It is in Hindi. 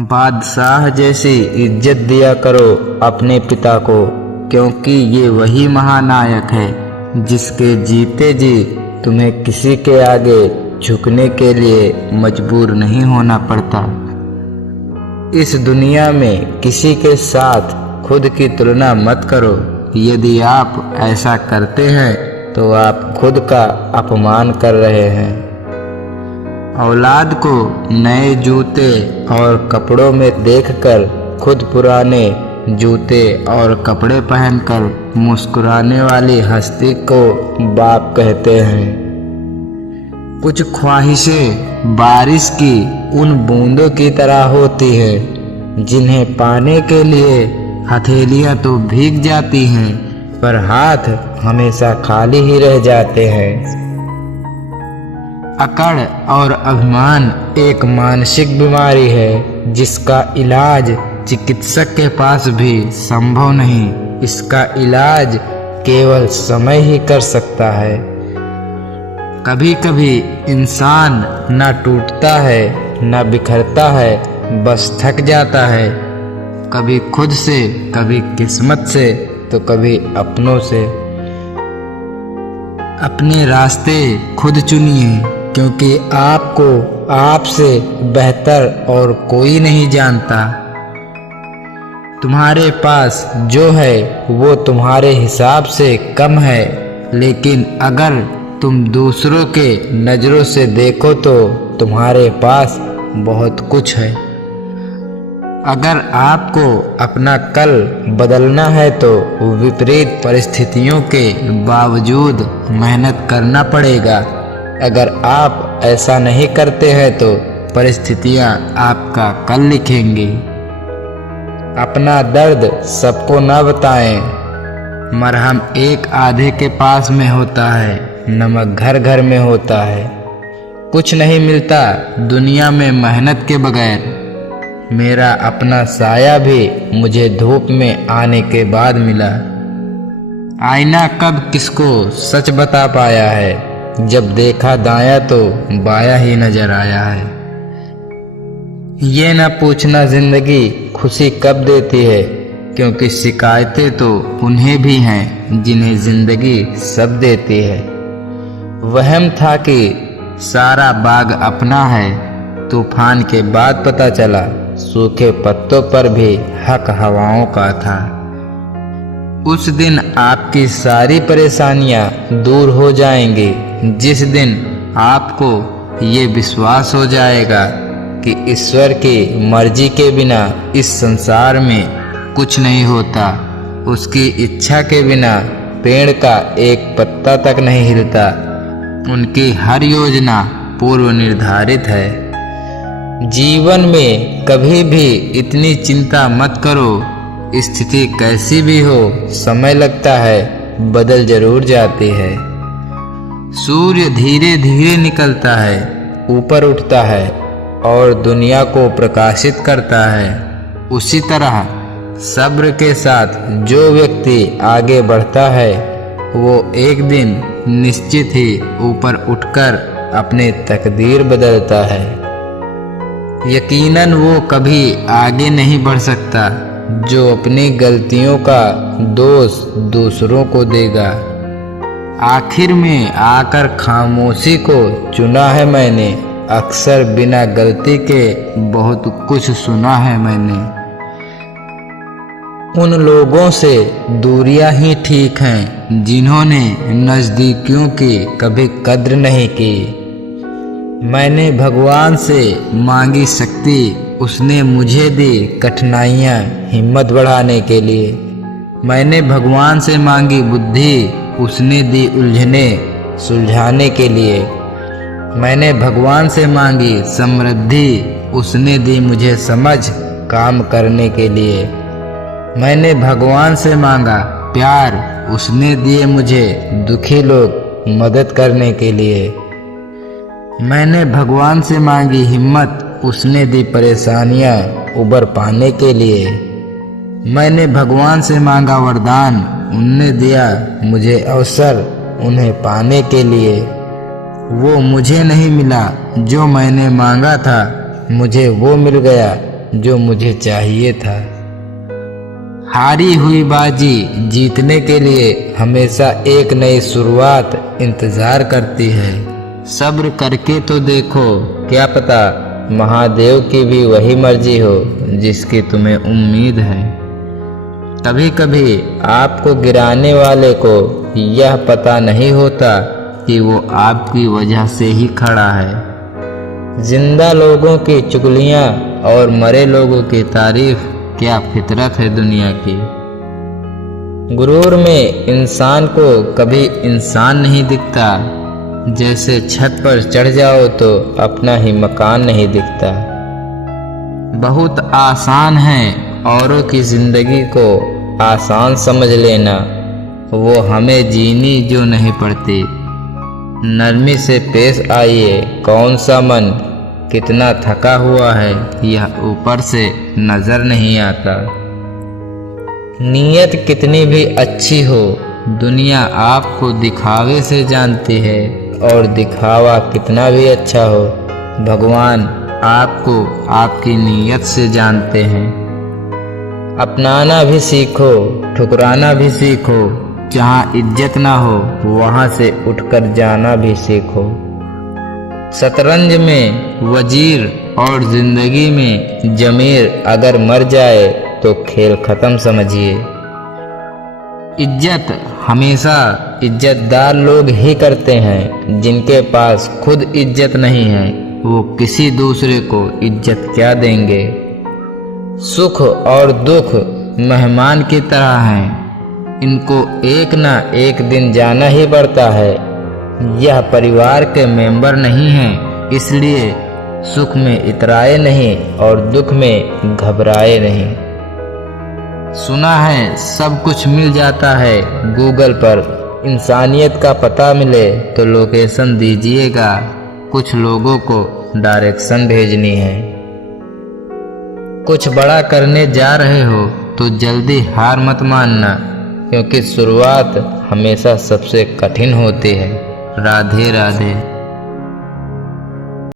बादशाह जैसी इज्जत दिया करो अपने पिता को, क्योंकि ये वही महानायक है जिसके जीते जी तुम्हें किसी के आगे झुकने के लिए मजबूर नहीं होना पड़ता। इस दुनिया में किसी के साथ खुद की तुलना मत करो। यदि आप ऐसा करते हैं तो आप खुद का अपमान कर रहे हैं। औलाद को नए जूते और कपड़ों में देखकर खुद पुराने जूते और कपड़े पहनकर मुस्कुराने वाली हस्ती को बाप कहते हैं। कुछ ख्वाहिशें बारिश की उन बूंदों की तरह होती हैं जिन्हें पाने के लिए हथेलियां तो भीग जाती हैं पर हाथ हमेशा खाली ही रह जाते हैं। अकड़ और अभिमान एक मानसिक बीमारी है जिसका इलाज चिकित्सक के पास भी संभव नहीं। इसका इलाज केवल समय ही कर सकता है। कभी कभी इंसान न टूटता है न बिखरता है, बस थक जाता है, कभी खुद से, कभी किस्मत से, तो कभी अपनों से। अपने रास्ते खुद चुनिए, क्योंकि आपको आपसे बेहतर और कोई नहीं जानता। तुम्हारे पास जो है वो तुम्हारे हिसाब से कम है, लेकिन अगर तुम दूसरों के नज़रों से देखो तो तुम्हारे पास बहुत कुछ है। अगर आपको अपना कल बदलना है तो विपरीत परिस्थितियों के बावजूद मेहनत करना पड़ेगा। अगर आप ऐसा नहीं करते हैं तो परिस्थितियां आपका कल लिखेंगी। अपना दर्द सबको न बताएं। मरहम एक आधे के पास में होता है, नमक घर घर में होता है। कुछ नहीं मिलता दुनिया में मेहनत के बगैर। मेरा अपना साया भी मुझे धूप में आने के बाद मिला। आईना कब किसको सच बता पाया है, जब देखा दायां तो बायां ही नजर आया है। ये न पूछना जिंदगी खुशी कब देती है, क्योंकि शिकायतें तो उन्हें भी हैं जिन्हें जिंदगी सब देती है। वहम था कि सारा बाग अपना है, तूफान के बाद पता चला सूखे पत्तों पर भी हक हवाओं का था। उस दिन आपकी सारी परेशानियां दूर हो जाएंगी जिस दिन आपको ये विश्वास हो जाएगा कि ईश्वर की मर्जी के बिना इस संसार में कुछ नहीं होता। उसकी इच्छा के बिना पेड़ का एक पत्ता तक नहीं हिलता। उनकी हर योजना पूर्व निर्धारित है। जीवन में कभी भी इतनी चिंता मत करो। स्थिति कैसी भी हो, समय लगता है, बदल जरूर जाती है। सूर्य धीरे धीरे निकलता है, ऊपर उठता है और दुनिया को प्रकाशित करता है। उसी तरह सब्र के साथ जो व्यक्ति आगे बढ़ता है वो एक दिन निश्चित ही ऊपर उठकर अपनी तकदीर बदलता है। यकीनन वो कभी आगे नहीं बढ़ सकता जो अपनी गलतियों का दोष दूसरों को देगा। आखिर में आकर खामोशी को चुना है मैंने, अक्सर बिना गलती के बहुत कुछ सुना है मैंने। उन लोगों से दूरियां ही ठीक हैं जिन्होंने नज़दीकियों की कभी कद्र नहीं की। मैंने भगवान से मांगी शक्ति, उसने मुझे दी कठिनाइयाँ हिम्मत बढ़ाने के लिए। मैंने भगवान से मांगी बुद्धि, उसने दी उलझने सुलझाने के लिए। मैंने भगवान से मांगी समृद्धि, उसने दी मुझे समझ काम करने के लिए। मैंने भगवान से मांगा प्यार, उसने दिए मुझे दुखी लोग मदद करने के लिए। मैंने भगवान से मांगी हिम्मत, उसने दी परेशानियां उबर पाने के लिए। मैंने भगवान से मांगा वरदान, उनने दिया मुझे अवसर उन्हें पाने के लिए। वो मुझे नहीं मिला जो मैंने मांगा था, मुझे वो मिल गया जो मुझे चाहिए था। हारी हुई बाजी जीतने के लिए हमेशा एक नई शुरुआत इंतजार करती है। सब्र करके तो देखो, क्या पता महादेव की भी वही मर्जी हो जिसकी तुम्हें उम्मीद है। कभी कभी आपको गिराने वाले को यह पता नहीं होता कि वो आपकी वजह से ही खड़ा है। जिंदा लोगों की चुगलियां और मरे लोगों की तारीफ क्या फितरत है दुनिया की। गुरूर में इंसान को कभी इंसान नहीं दिखता। जैसे छत पर चढ़ जाओ तो अपना ही मकान नहीं दिखता। बहुत आसान है औरों की जिंदगी को आसान समझ लेना, वो हमें जीनी जो नहीं पड़ती। नरमी से पेश आइए, कौन सा मन कितना थका हुआ है यह ऊपर से नजर नहीं आता। नीयत कितनी भी अच्छी हो, दुनिया आपको दिखावे से जानती है, और दिखावा कितना भी अच्छा हो, भगवान आपको आपकी नीयत से जानते हैं। अपनाना भी सीखो, ठुकराना भी सीखो। जहाँ इज्जत ना हो वहाँ से उठकर जाना भी सीखो। शतरंज में वजीर और जिंदगी में जमीर अगर मर जाए तो खेल खत्म समझिए। इज्जत हमेशा इज्जतदार लोग ही करते हैं। जिनके पास खुद इज्जत नहीं है वो किसी दूसरे को इज्जत क्या देंगे। सुख और दुख मेहमान की तरह हैं, इनको एक ना एक दिन जाना ही पड़ता है। यह परिवार के मेंबर नहीं हैं, इसलिए सुख में इतराए नहीं और दुख में घबराए नहीं। सुना है सब कुछ मिल जाता है गूगल पर, इंसानियत का पता मिले तो लोकेशन दीजिएगा। कुछ लोगों को डायरेक्शन भेजनी है। कुछ बड़ा करने जा रहे हो तो जल्दी हार मत मानना, क्योंकि शुरुआत हमेशा सबसे कठिन होती है। राधे राधे।